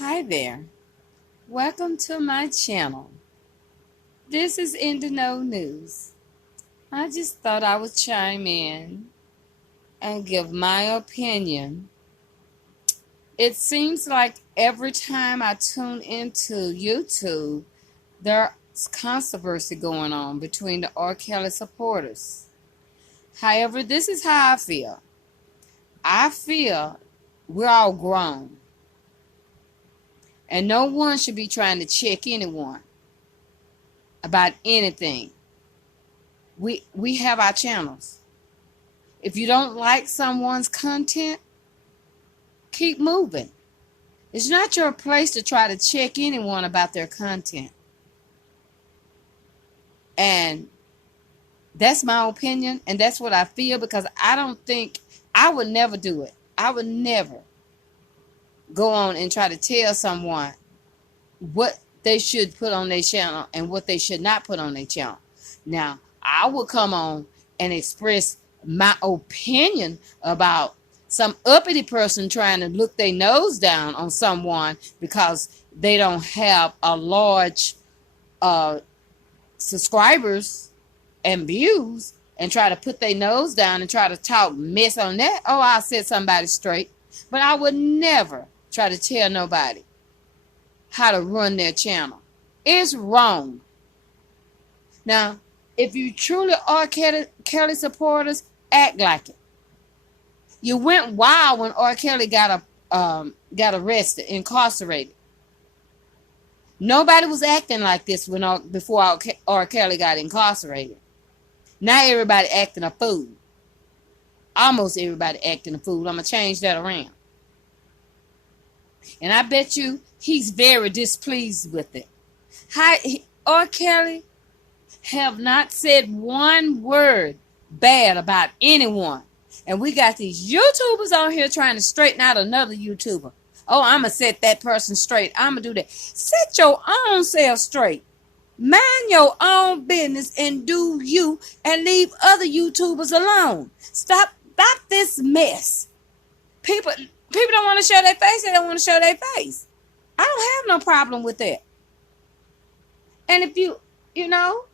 Hi there. Welcome to my channel. This is In the Know News. I just thought I would chime in and give my opinion. It seems like every time I tune into YouTube, there's controversy going on between the R. Kelly supporters. However, this is how I feel. I feel we're all grown, and no one should be trying to check anyone about anything. We have our channels. If you don't like someone's content, keep moving. It's not your place to try to check anyone about their content. And that's my opinion, and that's what I feel, because I would never do it. I would never go on and try to tell someone what they should put on their channel and what they should not put on their channel. Now, I will come on and express my opinion about some uppity person trying to look their nose down on someone because they don't have a large subscribers and views, and try to put their nose down and try to talk mess on that. Oh, I'll set somebody straight. But I would never try to tell nobody how to run their channel. It's wrong. Now, if you truly are Kelly supporters, act like it. You went wild when R. Kelly got arrested, incarcerated. Nobody was acting like this before R. Kelly got incarcerated. Now everybody acting a fool. Almost everybody acting a fool. I'm going to change that around. And I bet you he's very displeased with it. R. Kelly have not said one word bad about anyone. And we got these YouTubers on here trying to straighten out another YouTuber. Oh, I'm going to set that person straight. I'm going to do that. Set your own self straight. Mind your own business and do you, and leave other YouTubers alone. Stop this mess. People don't want to show their face. They don't want to show their face. I don't have no problem with that. And if you know,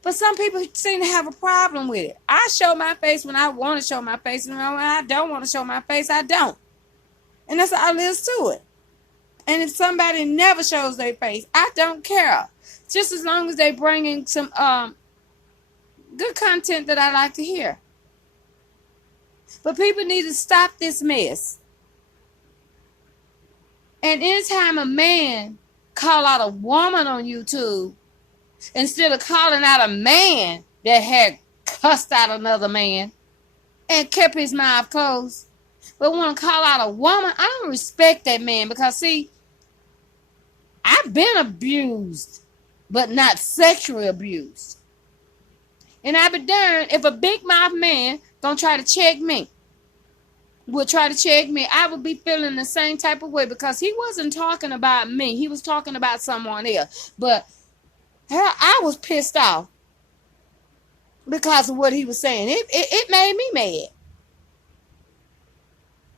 but some people seem to have a problem with it. I show my face when I want to show my face. And when I don't want to show my face, I don't. And that's all there is to it. And if somebody never shows their face, I don't care. Just as long as they bring in some good content that I like to hear. But people need to stop this mess. And anytime a man call out a woman on YouTube, instead of calling out a man that had cussed out another man and kept his mouth closed, but want to call out a woman, I don't respect that man, because see, I've been abused, but not sexually abused. And I'd be darned if a big mouth man gonna try to check me. I would be feeling the same type of way, because he wasn't talking about me. He was talking about someone else. But I was pissed off because of what he was saying. It made me mad.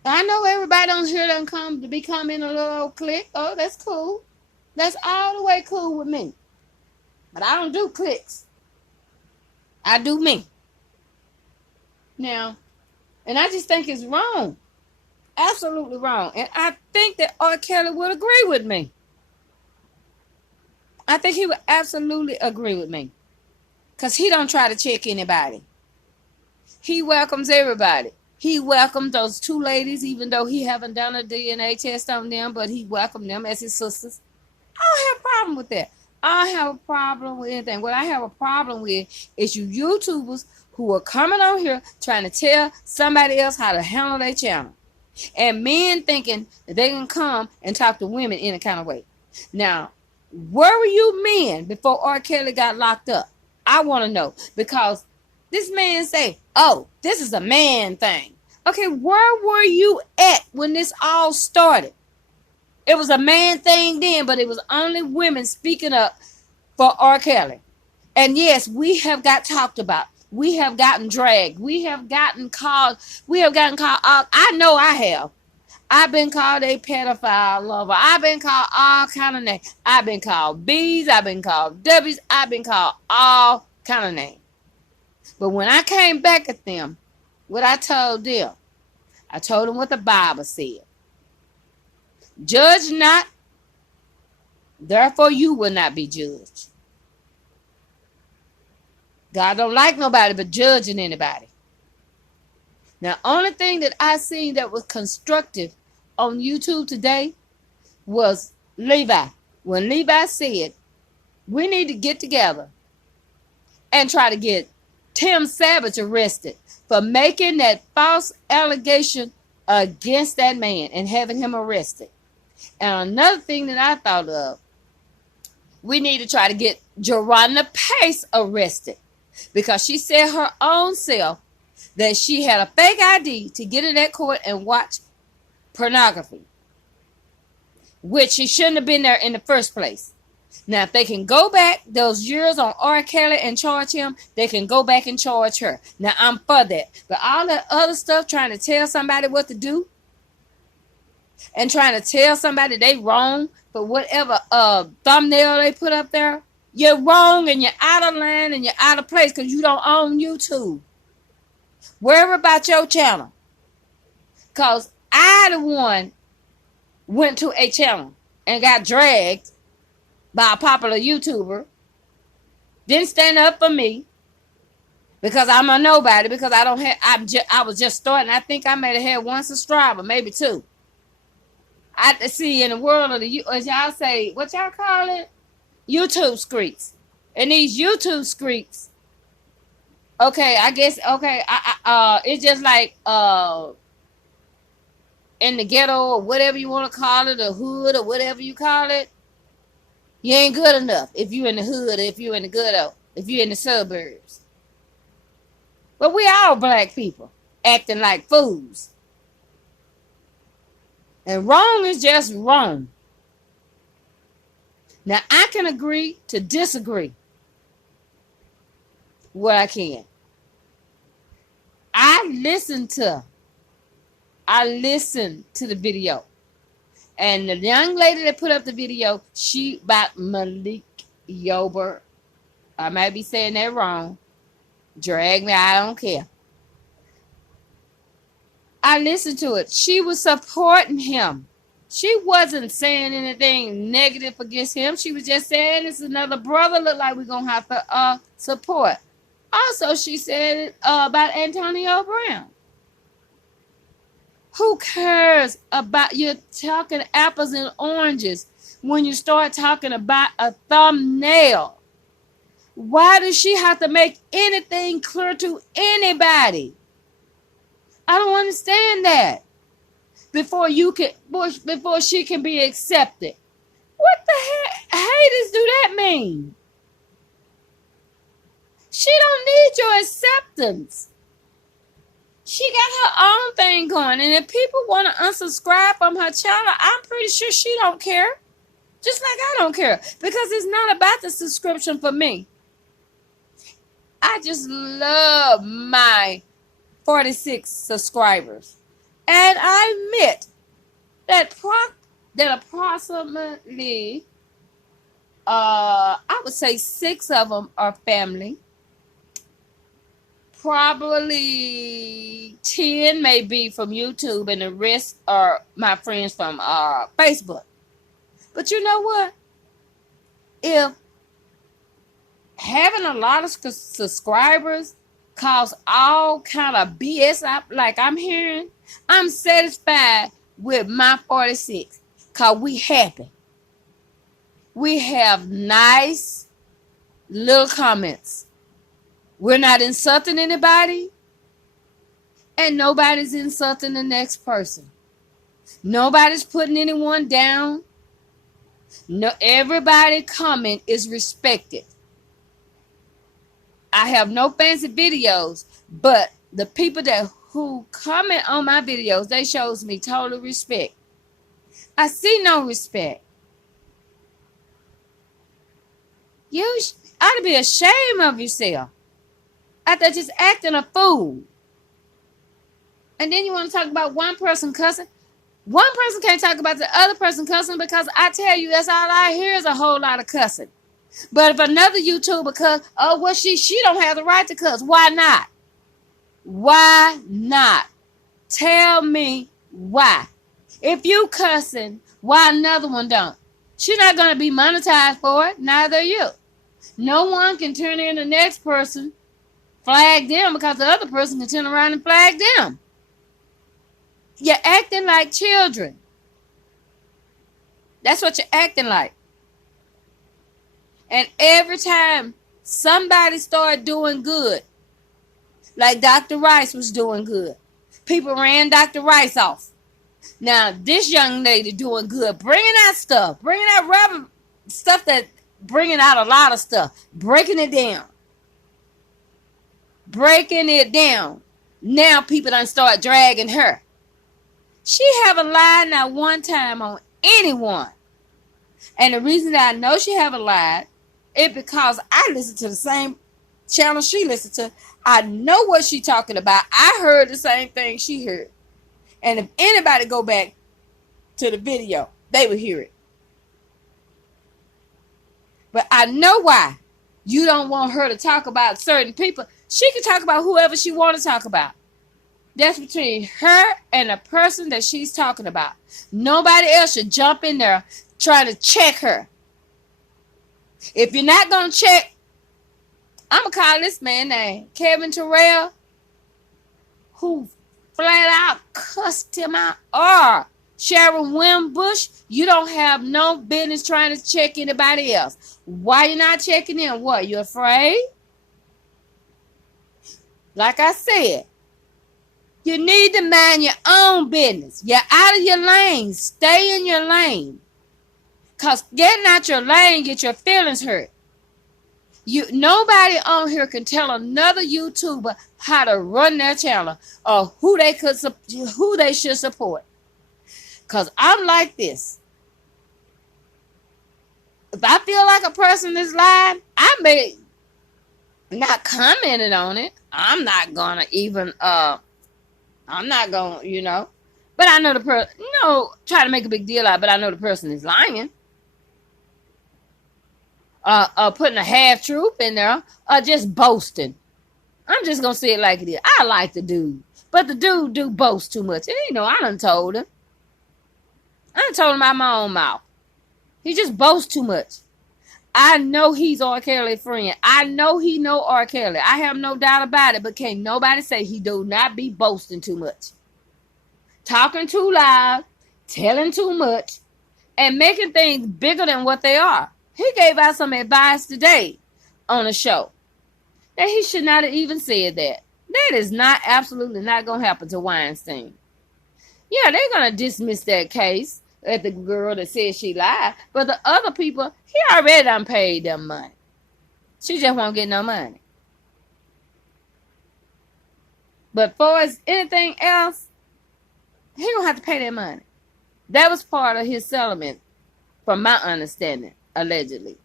I know everybody on here doesn't come to become in a little clique. Oh, that's cool. That's all the way cool with me. But I don't do cliques. I do me. Now, and I just think it's wrong. Absolutely wrong. And I think that R. Kelly would agree with me. I think he would absolutely agree with me. Because he don't try to check anybody. He welcomes everybody. He welcomed those two ladies, even though he haven't done a DNA test on them, but he welcomed them as his sisters. I don't have a problem with that. I don't have a problem with anything. What I have a problem with is you YouTubers who are coming on here trying to tell somebody else how to handle their channel. And men thinking that they can come and talk to women any kind of way. Now, where were you men before R. Kelly got locked up? I want to know. Because this man say, oh, this is a man thing. Okay, where were you at when this all started? It was a man thing then, but it was only women speaking up for R. Kelly. And yes, we have got talked about. We have gotten dragged. We have gotten called. I know I have. I've been called a pedophile lover. I've been called all kind of names. I've been called B's. I've been called W's. I've been called all kind of names. But when I came back at them, what I told them what the Bible said. Judge not, therefore you will not be judged. God don't like nobody but judging anybody. Now, only thing that I seen that was constructive on YouTube today was Levi. When Levi said, we need to get together and try to get Tim Savage arrested for making that false allegation against that man and having him arrested. And another thing that I thought of, we need to try to get Joranda Pace arrested because she said her own self that she had a fake ID to get in that court and watch pornography, which she shouldn't have been there in the first place. Now, if they can go back those years on R. Kelly and charge him, they can go back and charge her. Now, I'm for that. But all that other stuff, trying to tell somebody what to do and trying to tell somebody they wrong for whatever thumbnail they put up there, you're wrong and you're out of line and you're out of place because you don't own YouTube. Worry about your channel. Because I, the one, went to a channel and got dragged by a popular YouTuber. Didn't stand up for me because I'm a nobody, because I was just starting. I think I may have had one subscriber, maybe two. I see in the world of the, as y'all say, what y'all call it? YouTube streets. And these YouTube streets, okay, I guess, okay, it's just like in the ghetto or whatever you want to call it, or hood or whatever you call it. You ain't good enough if you in the hood, or if you in the ghetto, if you in the suburbs. But we all black people acting like fools. And wrong is just wrong. Now, I can agree to disagree where I can. I listened to the video. And the young lady that put up the video, she about Malik Yober. I might be saying that wrong. Drag me, I don't care. I listened to it. She was supporting him. She wasn't saying anything negative against him. She was just saying it's another brother look like we're going to have to support. Also, she said about Antonio Brown. Who cares about you talking apples and oranges when you start talking about a thumbnail? Why does she have to make anything clear to anybody? I don't understand that. Before she can be accepted. What the heck haters do that mean? She don't need your acceptance. She got her own thing going. And if people want to unsubscribe from her channel, I'm pretty sure she don't care. Just like I don't care. Because it's not about the subscription for me. I just love my 46 subscribers. And I admit that approximately, I would say 6 of them are family. Probably 10 may be from YouTube, and the rest are my friends from Facebook. But you know what? If having a lot of subscribers cause all kind of BS like I'm hearing, I'm satisfied with my 46 because we happy. We have nice little comments. We're not insulting anybody, and nobody's insulting the next person. Nobody's putting anyone down. No, everybody comment is respected. I have no fancy videos, but the people who comment on my videos, they shows me total respect. I see no respect. You ought to be ashamed of yourself after just acting a fool. And then you want to talk about one person cussing. One person can't talk about the other person cussing because I tell you, that's all I hear is a whole lot of cussing. But if another YouTuber cuss, oh, well, she don't have the right to cuss. Why not? Why not? Tell me why. If you cussing, why another one don't? She's not going to be monetized for it. Neither are you. No one can turn in the next person, flag them, because the other person can turn around and flag them. You're acting like children. That's what you're acting like. And every time somebody started doing good, like Dr. Rice was doing good, people ran Dr. Rice off. Now, this young lady doing good, bringing out stuff, bringing out rubber stuff, that bringing out a lot of stuff, breaking it down. Breaking it down. Now people done start dragging her. She haven't lied not one time on anyone. And the reason that I know she haven't lied is because I listen to the same channel she listened to. I know what she talking about. I heard the same thing she heard. And if anybody go back to the video, they will hear it. But I know why you don't want her to talk about certain people. She can talk about whoever she want to talk about. That's between her and the person that she's talking about. Nobody else should jump in there trying to check her. If you're not going to check, I'm going to call this man named Kevin Terrell, who flat out cussed him out. Or Sharon Wimbush, you don't have no business trying to check anybody else. Why you not checking in? What, you afraid? Like I said, you need to mind your own business. You're out of your lane. Stay in your lane. Because getting out your lane get your feelings hurt. Nobody on here can tell another YouTuber how to run their channel or who they should support. Because I'm like this. If I feel like a person is lying, I may not commented on it. I'm not gonna even I'm not gonna, but I know the person, try to make a big deal out, but I know the person is lying. Putting a half truth in there, just boasting. I'm just gonna say it like it is. I like the dude, but the dude do boast too much. And I done told him. I done told him out my own mouth. He just boasts too much. I know he's R. Kelly's friend. I know he know R. Kelly. I have no doubt about it, but can't nobody say he do not be boasting too much. Talking too loud, telling too much, and making things bigger than what they are. He gave out some advice today on a show that he should not have even said that. That is absolutely not going to happen to Weinstein. Yeah, they're going to dismiss that case at the girl that said she lied. But the other people, he already done paid them money. She just won't get no money. But for anything else, he don't have to pay that money. That was part of his settlement, from my understanding, allegedly.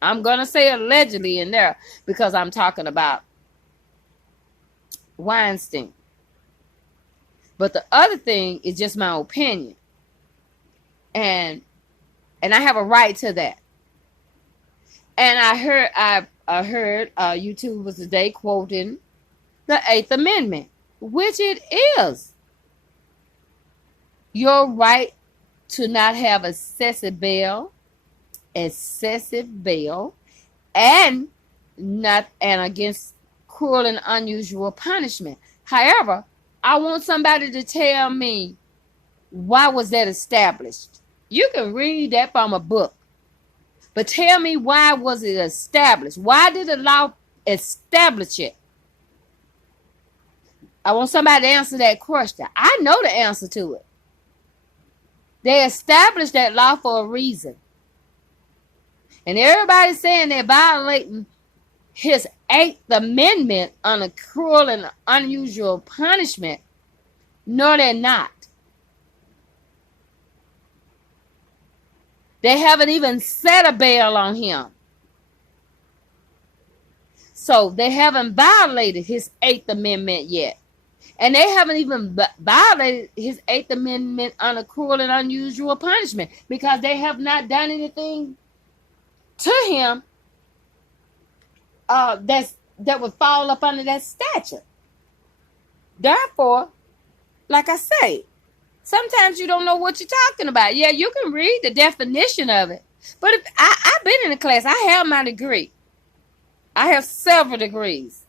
I'm going to say allegedly in there because I'm talking about Weinstein. But the other thing is just my opinion. And I have a right to that. And I heard YouTube was today quoting the 8th Amendment, which it is. Your right to not have excessive bail, and against cruel and unusual punishment. However, I want somebody to tell me, why was that established? You can read that from a book, but tell me, why was it established? Why did the law establish it? I want somebody to answer that question. I know the answer to it. They established that law for a reason. And everybody's saying they're violating his 8th Amendment on a cruel and unusual punishment. No, they're not. They haven't even set a bail on him. So they haven't violated his 8th Amendment yet. And they haven't even violated his Eighth Amendment on a cruel and unusual punishment because they have not done anything to him that would fall up under that statute. Therefore, like I say, sometimes you don't know what you're talking about. Yeah, you can read the definition of it. But if I've been in a class, I have my degree. I have several degrees.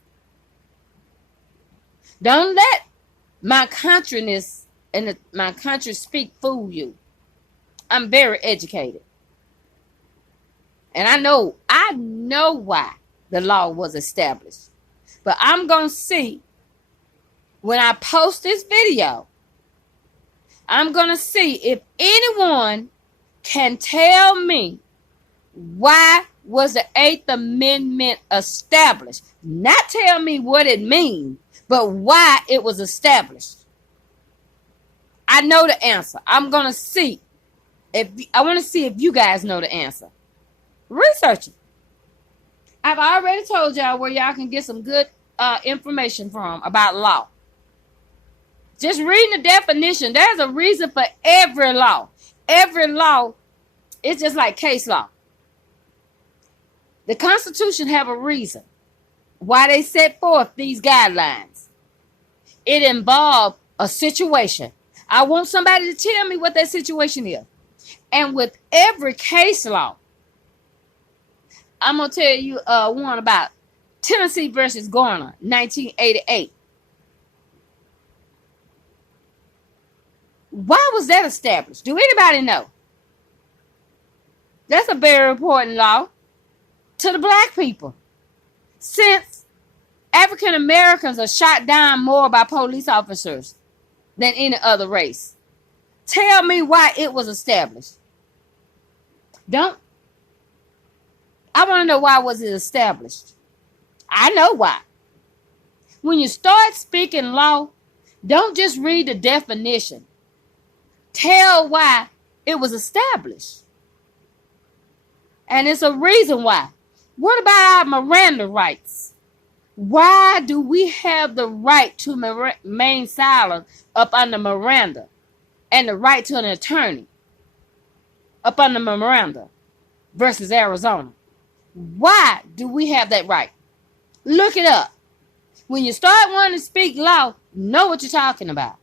Don't let my countryness and my country speak fool you. I'm very educated. And I know why the law was established. But I'm going to see when I post this video, I'm going to see if anyone can tell me why was the Eighth Amendment established. Not tell me what it means, but why it was established. I know the answer. I'm going to see. I want to see if you guys know the answer. Research it. I've already told y'all where y'all can get some good information from about law. Just reading the definition, there's a reason for every law. Every law is just like case law. The Constitution have a reason why they set forth these guidelines. It involved a situation. I want somebody to tell me what that situation is. And with every case law, I'm going to tell you one about Tennessee versus Garner, 1988. Why was that established? Do anybody know? That's a very important law to the black people. Since African Americans are shot down more by police officers than any other race. Tell me why it was established. I want to know why was it established. I know why. When you start speaking law, don't just read the definition. Tell why it was established. And it's a reason why. What about our Miranda rights? Why do we have the right to remain silent up under Miranda and the right to an attorney up under Miranda versus Arizona? Why do we have that right? Look it up. When you start wanting to speak law, know what you're talking about.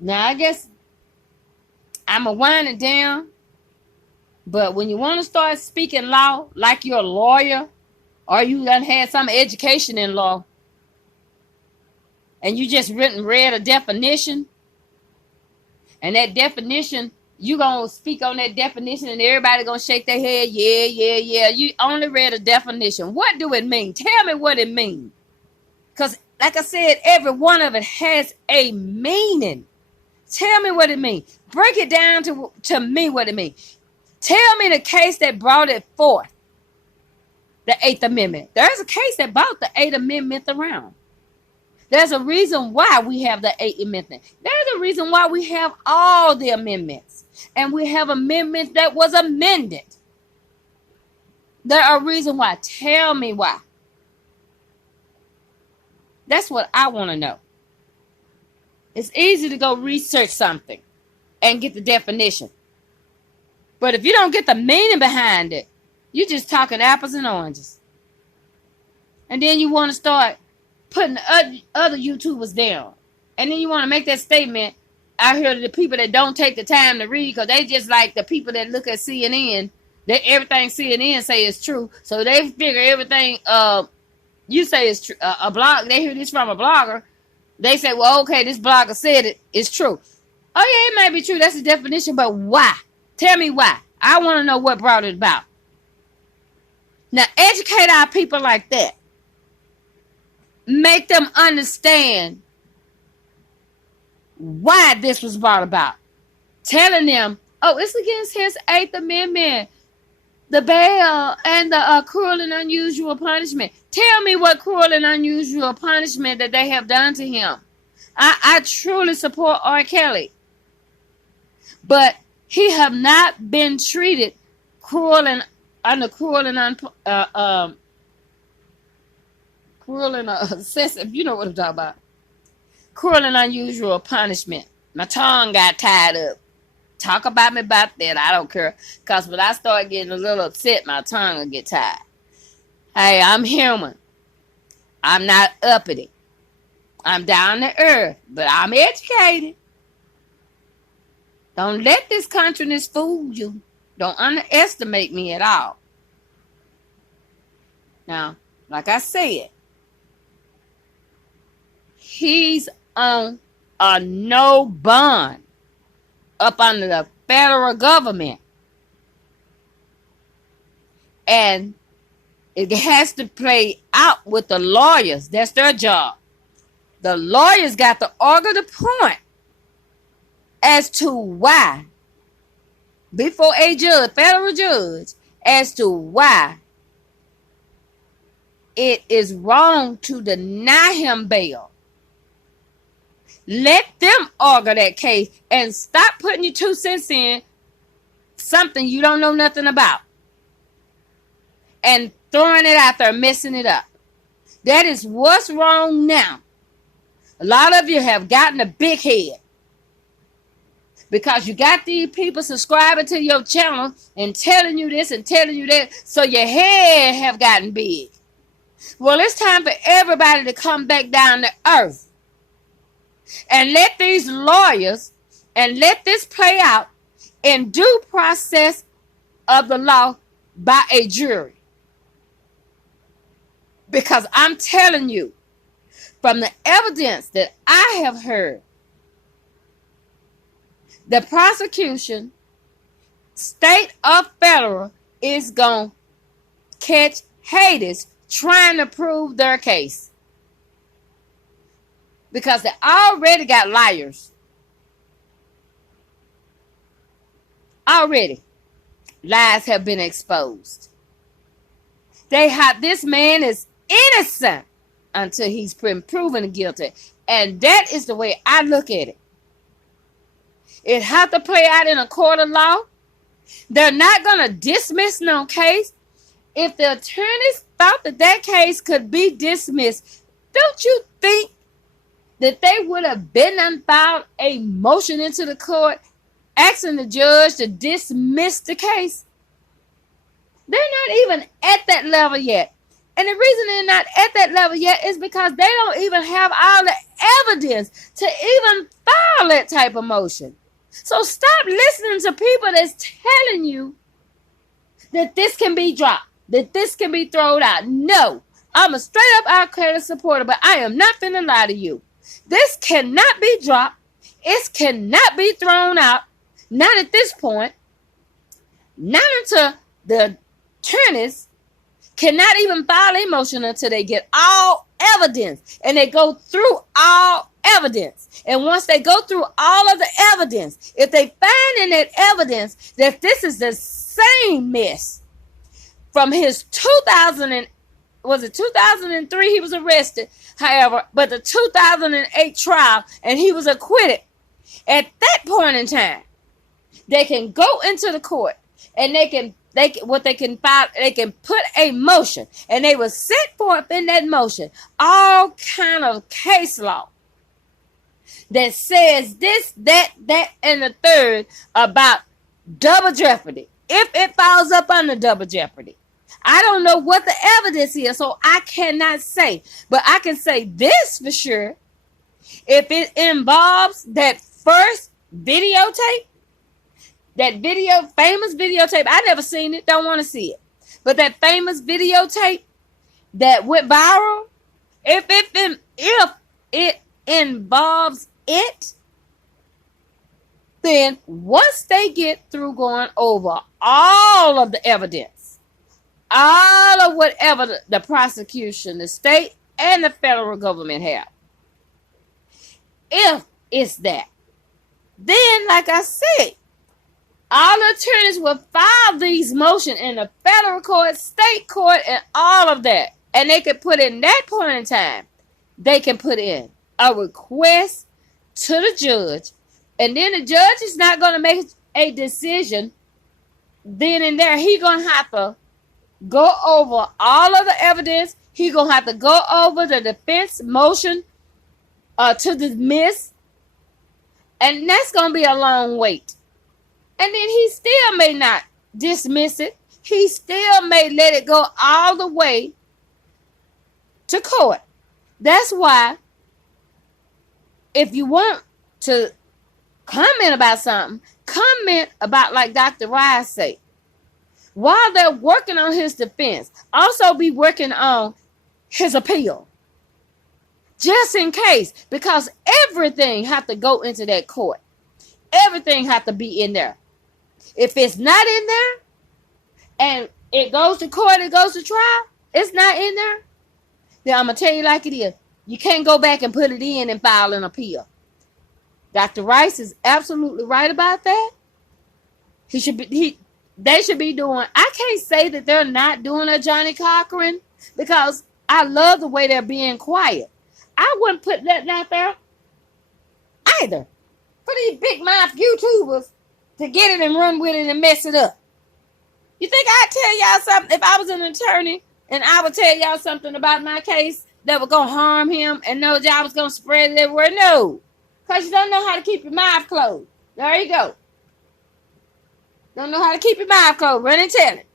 Now, I guess I'm going to wind it down. But when you want to start speaking law like you're a lawyer or you done had some education in law and you just read a definition and that definition, you going to speak on that definition and everybody going to shake their head. Yeah. You only read a definition. What do it mean? Tell me what it means. Because like I said, every one of it has a meaning. Tell me what it means. Break it down to me what it means. Tell me the case that brought it forth, the Eighth Amendment. There's a case that brought the Eighth Amendment around. There's a reason why we have the Eighth Amendment. There's a reason why we have all the amendments. And we have amendments that was amended. There are reasons why. Tell me why. That's what I want to know. It's easy to go research something and get the definition. But if you don't get the meaning behind it, you're just talking apples and oranges. And then you want to start putting other YouTubers down. And then you want to make that statement out here to the people that don't take the time to read because they just like the people that look at CNN, that everything CNN say is true. So they figure everything you say is true. A blog, they hear this from a blogger. They say, well, okay, this blogger said it's true. Oh, yeah, it might be true. That's the definition, but why? Tell me why. I want to know what brought it about. Now, educate our people like that. Make them understand why this was brought about. Telling them, oh, it's against his Eighth Amendment, the bail, and the cruel and unusual punishment. Tell me what cruel and unusual punishment that they have done to him. I truly support R. Kelly. But he have not been treated Cruel and excessive, you know what I'm talking about. Cruel and unusual punishment. My tongue got tied up. Talk about me about that. I don't care. Because when I start getting a little upset, my tongue will get tied. Hey, I'm human. I'm not uppity. I'm down to earth. But I'm educated. Don't let this countriness fool you. Don't underestimate me at all. Now, like I said, he's on a no bond up under the federal government. And it has to play out with the lawyers. That's their job. The lawyers got to argue the point as to why, before a judge, federal judge, as to why it is wrong to deny him bail. Let them argue that case and stop putting your 2 cents in something you don't know nothing about and throwing it out there, messing it up. That is what's wrong now. A lot of you have gotten a big head because you got these people subscribing to your channel and telling you this and telling you that, so your head have gotten big. Well, it's time for everybody to come back down to earth and let these lawyers and let this play out in due process of the law by a jury. Because I'm telling you, from the evidence that I have heard, the prosecution, state or federal, is going to catch Hades trying to prove their case. Because they already got liars. Already. Lies have been exposed. They have, this man is innocent until he's been proven guilty. And that is the way I look at it. It has to play out in a court of law. They're not going to dismiss no case. If the attorneys thought that that case could be dismissed, don't you think that they would have been and filed a motion into the court asking the judge to dismiss the case? They're not even at that level yet. And the reason they're not at that level yet is because they don't even have all the evidence to even file that type of motion. So stop listening to people that's telling you that this can be dropped, that this can be thrown out. No, I'm a straight up Al-Qaeda supporter, but I am not finna lie to you. This cannot be dropped. It cannot be thrown out. Not at this point. Not until the attorneys cannot even file a motion until they get all evidence and they go through all evidence. And once they go through all of the evidence, if they find in that evidence that this is the same mess from his 2003 he was arrested, however, but the 2008 trial, and he was acquitted. At that point in time, they can go into the court and they can put a motion, and they will set forth in that motion all kind of case law that says this, that, and the third about double jeopardy. If it falls up under double jeopardy. I don't know what the evidence is, so I cannot say. But I can say this for sure. If it involves that first videotape, famous videotape, I never seen it, don't want to see it. But that famous videotape that went viral, if it involves it, then once they get through going over all of the evidence, all of whatever the prosecution, the state, and the federal government have, if it's that, then, like I said, all the attorneys will file these motions in the federal court, state court, and all of that. And they can put in that point in time, they can put in a request to the judge. And then the judge is not going to make a decision then and there. He's going to have to go over all of the evidence He gonna have to go over the defense motion to dismiss, and that's gonna be a long wait. And then he still may not dismiss it. He still may let it go all the way to court. That's why if you want to comment about something, comment about, like Dr. Rice say, while they're working on his defense, also be working on his appeal. Just in case, because everything have to go into that court. Everything have to be in there. If it's not in there and it goes to court, it goes to trial, it's not in there, then I'm going to tell you like it is. You can't go back and put it in and file an appeal. Dr. Rice is absolutely right about that. They should be doing, I can't say that they're not doing a Johnny Cochran, because I love the way they're being quiet. I wouldn't put that out there either for these big mouth YouTubers to get it and run with it and mess it up. You think I'd tell y'all something if I was an attorney and I would tell y'all something about my case that was going to harm him and know y'all was going to spread it everywhere? No. Because you don't know how to keep your mouth closed. There you go. Don't know how to keep your mouth closed. Run and tell it.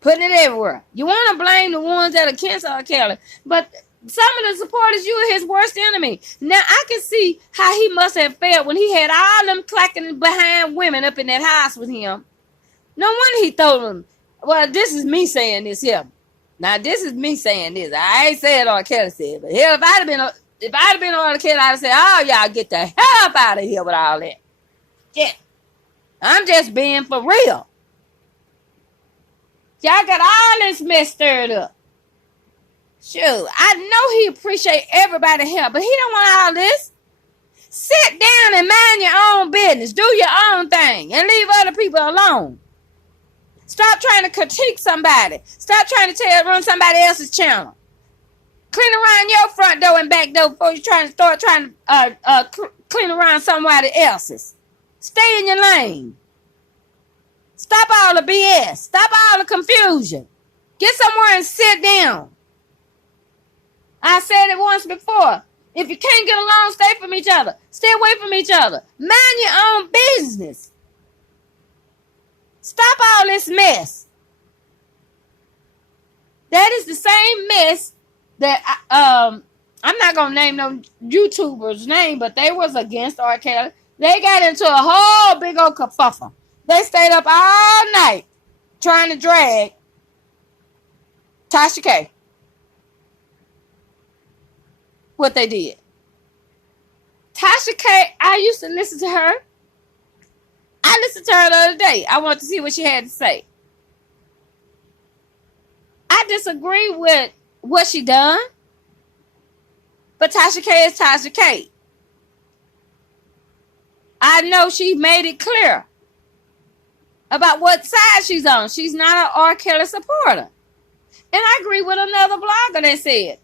Putting it everywhere. You want to blame the ones that are against R. Kelly, but some of the supporters, you are his worst enemy. Now, I can see how he must have felt when he had all them clacking behind women up in that house with him. No wonder he told them, well, this is me saying this here. Now, this is me saying this. I ain't saying R. Kelly said, but hell, if I'd have been R. Kelly, I'd have said, oh, y'all get the hell up out of here with all that. Yeah. I'm just being for real. Y'all got all this mess stirred up. Shoot, I know he appreciate everybody's help, but he don't want all this. Sit down and mind your own business. Do your own thing and leave other people alone. Stop trying to critique somebody. Stop trying to run somebody else's channel. Clean around your front door and back door before you start trying to clean around somebody else's. Stay in your lane. Stop all the BS. Stop all the confusion. Get somewhere and sit down. I said it once before. If you can't get along, stay from each other. Stay away from each other. Mind your own business. Stop all this mess. That is the same mess that I'm not gonna name no YouTuber's name, but they was against R. Kelly. They got into a whole big old kerfuffle. They stayed up all night trying to drag Tasha K. What they did. Tasha K, I used to listen to her. I listened to her the other day. I wanted to see what she had to say. I disagree with what she done. But Tasha K is Tasha K. I know she made it clear about what side she's on. She's not an R. Kelly supporter. And I agree with another blogger that said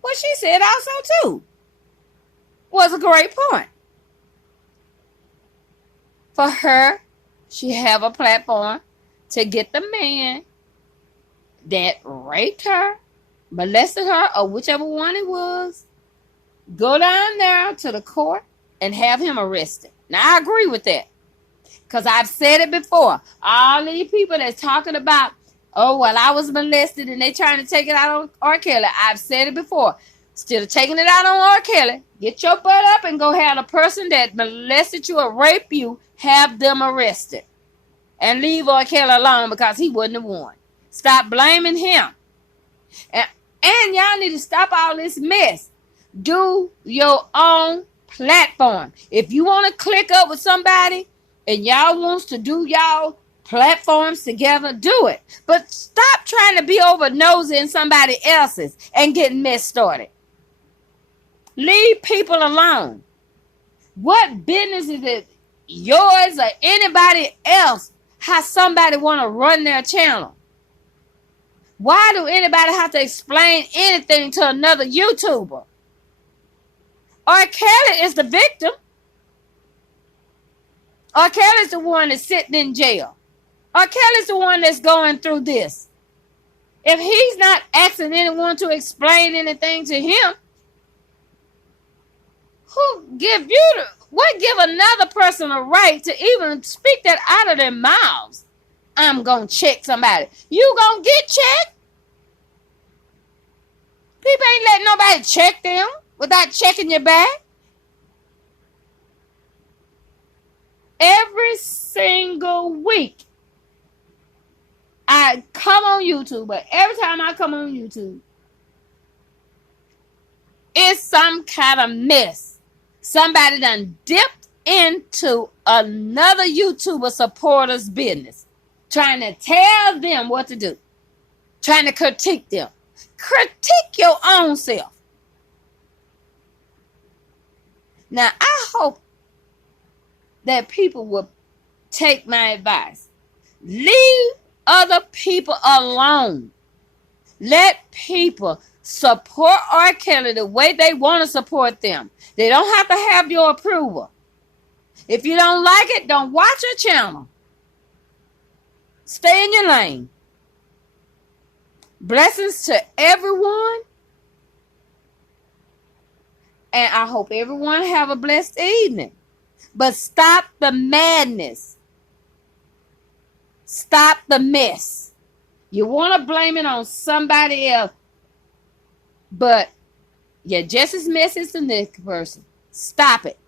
what she said also too. Was a great point. For her, she have a platform to get the man that raped her, molested her, or whichever one it was, go down there to the court and have him arrested. Now, I agree with that. Because I've said it before. All these people that's talking about, oh, well, I was molested and they trying to take it out on R. Kelly. I've said it before. Instead of taking it out on R. Kelly, get your butt up and go have the person that molested you or raped you, have them arrested. And leave R. Kelly alone because he wasn't the one. Stop blaming him. And y'all need to stop all this mess. Do your own platform. If you want to click up with somebody and y'all wants to do y'all platforms together, do it. But stop trying to be over nosy in somebody else's and getting mess started. Leave people alone. What business is it yours or anybody else how somebody want to run their channel? Why do anybody have to explain anything to another YouTuber? R. Kelly is the victim. R. Kelly's the one that's sitting in jail. R. Kelly's the one that's going through this. If he's not asking anyone to explain anything to him, what give another person a right to even speak that out of their mouths? I'm gonna check somebody. You gonna get checked? People ain't letting nobody check them without checking your bag. Every single week, I come on YouTube, but every time I come on YouTube, it's some kind of mess. Somebody done dipped into another YouTuber supporter's business, trying to tell them what to do, trying to critique them. Critique your own self. Now, I hope that people will take my advice. Leave other people alone. Let people support R. Kelly the way they want to support them. They don't have to have your approval. If you don't like it, don't watch your channel. Stay in your lane. Blessings to everyone. And I hope everyone have a blessed evening. But stop the madness. Stop the mess. You want to blame it on somebody else, but you're just as messy as the next person. Stop it.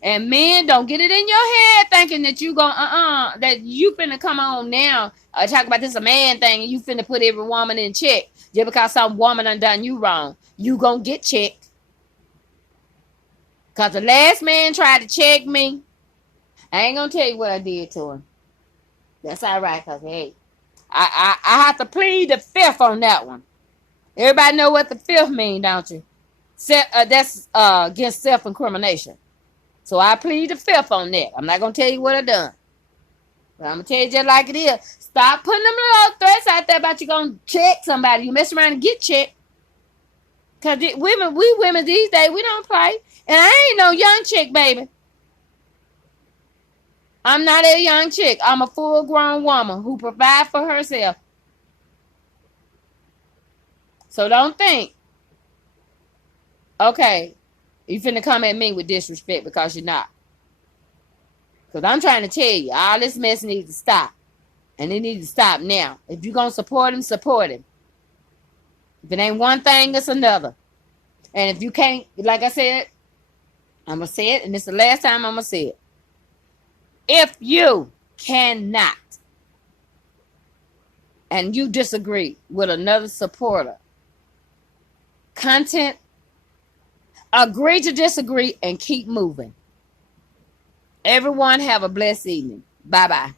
And men, don't get it in your head thinking that you that you finna come on now talk about this a man thing and you finna put every woman in check just because some woman done you wrong. You gonna get checked. Because the last man tried to check me. I ain't gonna tell you what I did to him. That's all right, because, hey, I have to plead the fifth on that one. Everybody know what the fifth mean, don't you? That's against self-incrimination. So I plead the fifth on that. I'm not going to tell you what I done. But I'm going to tell you just like it is. Stop putting them little threats out there about you going to check somebody. You mess around and get checked. Because we women these days, we don't play. And I ain't no young chick, baby. I'm not a young chick. I'm a full-grown woman who provides for herself. So don't think, okay, you finna come at me with disrespect because you're not. Because I'm trying to tell you, all this mess needs to stop. And it needs to stop now. If you're going to support him, support him. If it ain't one thing, it's another. And if you can't, like I said, I'm going to say it, and it's the last time I'm going to say it. If you cannot, and you disagree with another supporter, content, agree to disagree and keep moving. Everyone have a blessed evening. Bye-bye.